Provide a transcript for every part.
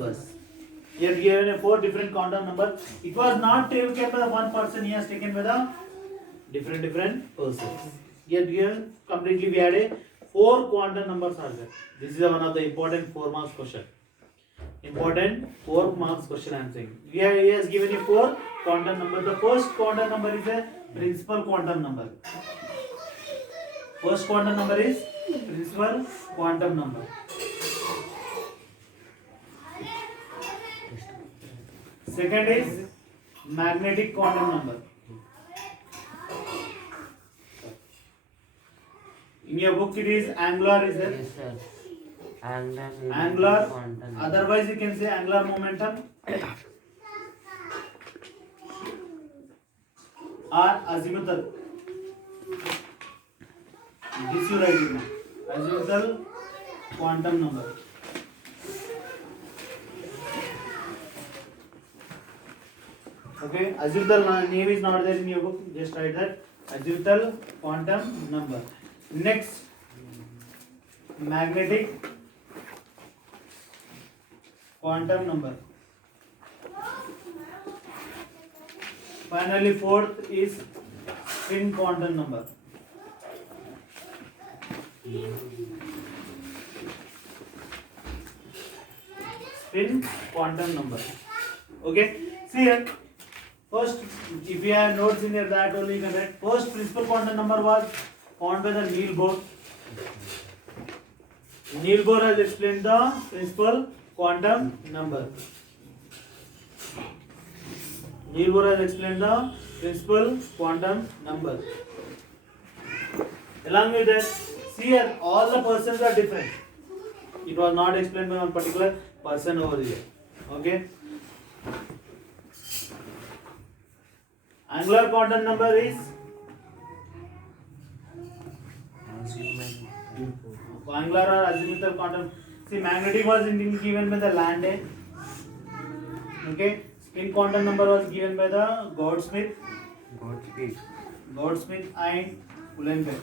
numbers. He has given a 4 different quantum number. It was not taken by the one person. He has taken by the different persons. Here completely we had a 4 quantum numbers are there. This is one of the important 4 marks question. Important 4 marks question I am saying. He has given a 4 quantum number. The first quantum number is a principal quantum number. First quantum number is principal quantum number. Second is magnetic quantum number. In your book it is angular, is there? Yes, sir. Angular. Quantum. Otherwise you can say angular momentum or azimuthal. This you write it now. Azimuthal quantum number. Okay, azimuthal name is not there in your book. Just write that azimuthal quantum number. Next, magnetic quantum number. Finally, fourth is spin quantum number. Spin quantum number. Okay, see here. First, if you have notes in here, that only you can write. First principal quantum number was found by the Niels Bohr. Niels Bohr has explained the principal quantum number. Niels Bohr has explained the principal quantum number. Along with that, see here, all the persons are different. It was not explained by one particular person over here. Okay. Angular quantum number is angular or azimuthal quantum. See, magnetic was given by the Landé. Okay. Spin quantum number was given by the Goudsmit and Uhlenbeck.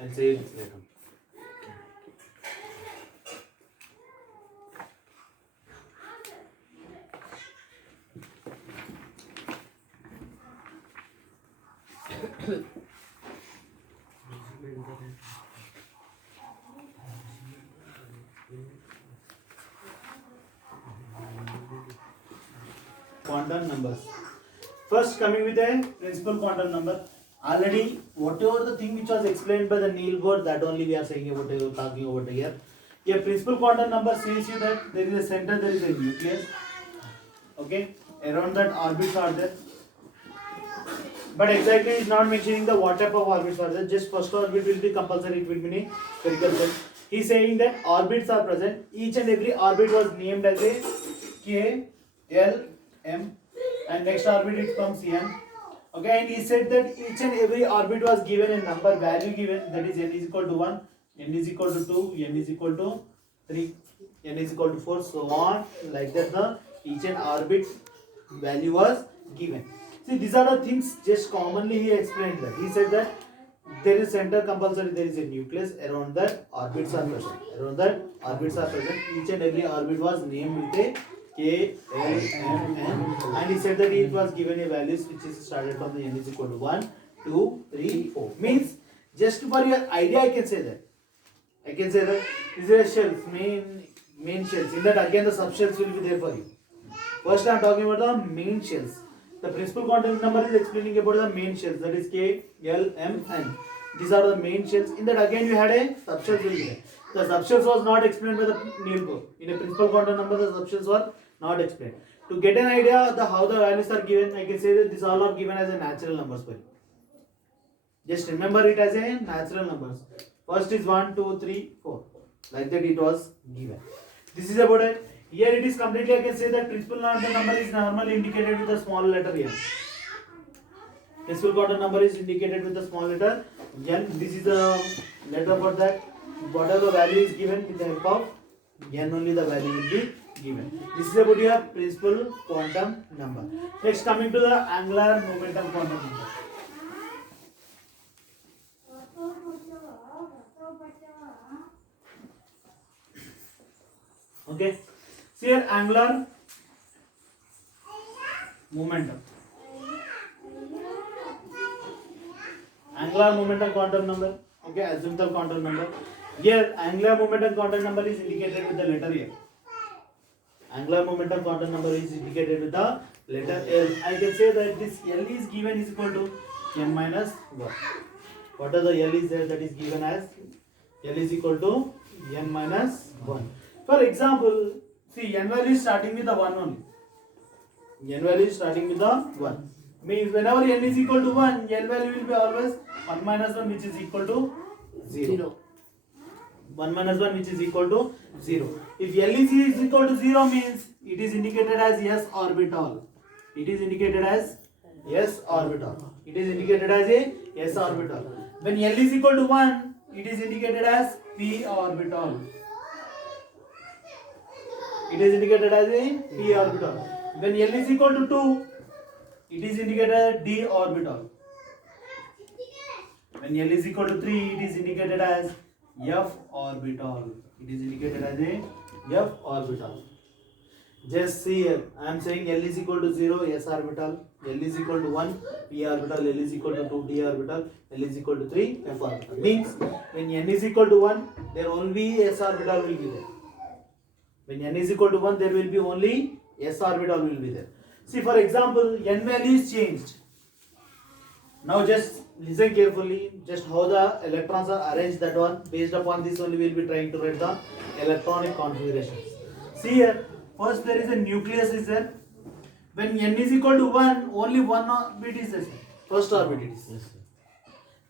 I'll say it later. Quantum numbers. First, coming with a principal quantum number. Already, whatever the thing which was explained by the Niels Bohr, that only we are saying about talking over here. A principal quantum number says you that there is a center, there is a nucleus. Okay, around that orbits are there. But exactly is not mentioning the what type of orbits are there. Just first orbit will be compulsory. It will be in spherical shape. He is saying that orbits are present. Each and every orbit was named as a K, L, M, and next orbit it comes N. Okay, and he said that each and every orbit was given a number value given, that is n is equal to 1, n is equal to 2, n is equal to 3, n is equal to 4, so on, like that the each and orbit value was given. See, these are the things just commonly he explained that. He said that there is center compulsory, there is a nucleus, around that orbits are present. Around that orbits are present. Each and every orbit was named with a K, L, M, N, and he said that it was given a values which is started from the n is equal to 1, 2, 3, 4. Means, just for your idea, I can say that. These are shells, main shells. In that again the subshells will be there for you. First I am talking about the main shells. The principal quantum number is explaining about the main shells, that is K, L, M, N. These are the main shells. In that again you had a subshells will be there. The subshells was not explained by the Niels Bohr. In a principal quantum number, the subshells were not explained. To get an idea of how the values are given, I can say that these all are given as a natural numbers for you. Just remember it as a natural numbers. First is 1, 2, 3, 4. Like that it was given. This is about it. Here it is completely, I can say that principal quantum number is normally indicated with a small letter n. Principal quantum number is indicated with a small letter n. This is the letter for that. Whatever the value is given with the help of n only the value will be given. This is about your principal quantum number. Next, coming to the angular momentum quantum number. Okay, see here angular momentum. Angular momentum quantum number. Okay, azimuthal quantum number. Here, angular momentum quantum number is indicated with the letter L. Angular momentum quantum number is indicated with the letter L. I can say that this L is given is equal to n minus 1. What are the L is there that is given as L is equal to n minus 1. For example, see n value is starting with the 1 only. N value is starting with the 1. Means whenever n is equal to 1, n value will be always 1 minus 1 which is equal to 0. 1 minus 1 which is equal to 0. If L is equal to 0 means it is indicated as S orbital. It is indicated as S orbital. It is indicated as a S orbital. When L is equal to 1, it is indicated as P orbital. It is indicated as a P orbital. When L is equal to 2, it is indicated as D orbital. When L is equal to 3, it is indicated as F orbital. It is indicated as a F orbital. Just see here, I am saying L is equal to 0, S orbital. L is equal to 1, P orbital. L is equal to 2, D orbital. L is equal to 3, F orbital. Means when N is equal to 1, there only S orbital will be there. When N is equal to 1, there will be only S orbital will be there. See, for example, N value is changed. Now just listen carefully, just how the electrons are arranged, that one. Based upon this only we will be trying to write the electronic configurations. See here, first there is a nucleus is there. When N is equal to 1, only one orbit is there. First orbit it is.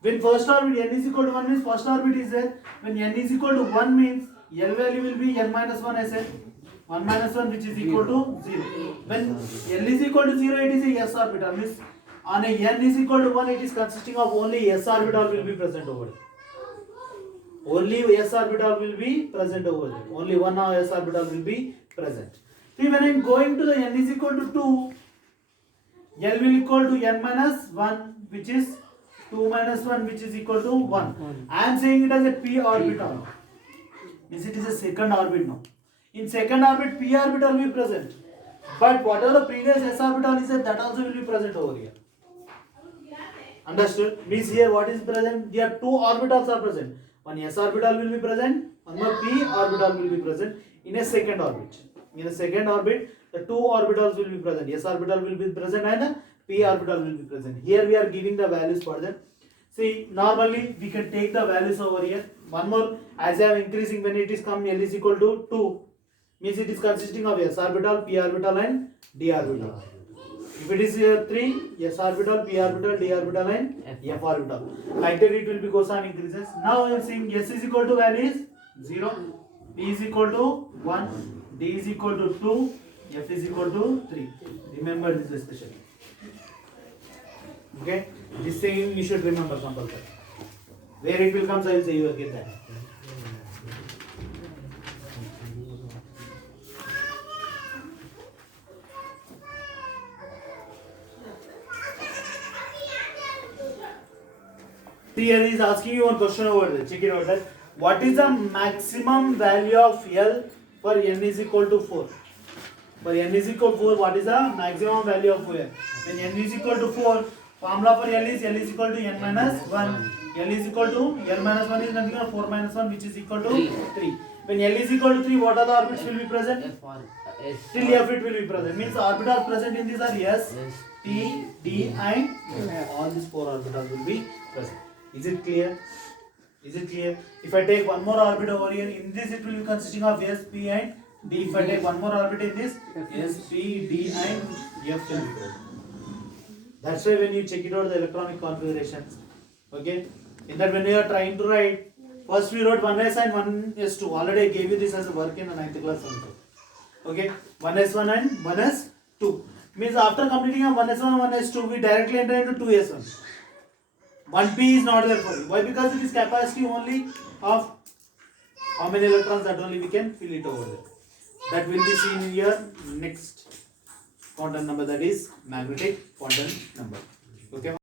When first orbit N is equal to 1 means first orbit is there. When N is equal to 1 means L value will be N minus 1 as a 1 minus 1 which is equal to 0. When L is equal to 0, it is a S orbital. Means on a N is equal to 1, it is consisting of only S orbital will be present over there. Only S orbital will be present over there. Only one S orbital will be present. See, when I am going to the N is equal to 2, L will equal to N minus 1 which is 2 minus 1 which is equal to 1. I am saying it as a P orbital. Means it is a second orbit now. In second orbit, P orbital will be present. But whatever the previous S orbital is, that also will be present over here. Understood? Means here what is present? Here two orbitals are present. One S orbital will be present, one more P orbital will be present in a second orbit. In a second orbit, the two orbitals will be present. S orbital will be present and P orbital will be present. Here we are giving the values for them. See, normally we can take the values over here. One more, as I am increasing, when it is come L is equal to 2, means it is consisting of S orbital, P orbital and D orbital. If it is here 3, S orbital, P orbital, D orbital and F orbital. Like that it will be goes on increases. Now I am saying S is equal to value is 0, P is equal to 1, D is equal to 2, F is equal to 3. Remember this especially. Okay? This thing you should remember compulsory. Where it will come, I will say you will get that. Here he is asking you one question over there. Check it out. That what is the maximum value of L for N is equal to 4? For N is equal to 4, what is the maximum value of L? When N is equal to 4, formula for L is equal to N minus 1. L is equal to L minus 1 is nothing but 4 minus 1 which is equal to 3. When L is equal to 3, what are the orbits will be present? Till F it will be present. Means orbitals present in these are S, P, D and F. All these 4 orbitals will be present. Is it clear? Is it clear? If I take one more orbit over here, in this it will be consisting of S, P and D. If I take one more orbit in this, S, P, D and F will be present. That's why when you check it out the electronic configurations, okay, in that when you are trying to write, first we wrote 1s and 1s2. Already I gave you this as a work in the 9th class also. Okay, 1s1 and 1s2. Means after completing a 1s1 and 1s2, we directly enter into 2s1. 1p is not there for you. Why? Because it is capacity only of how many electrons, that only we can fill it over there. that will be seen in your next quantum number, that is magnetic quantum number. Okay.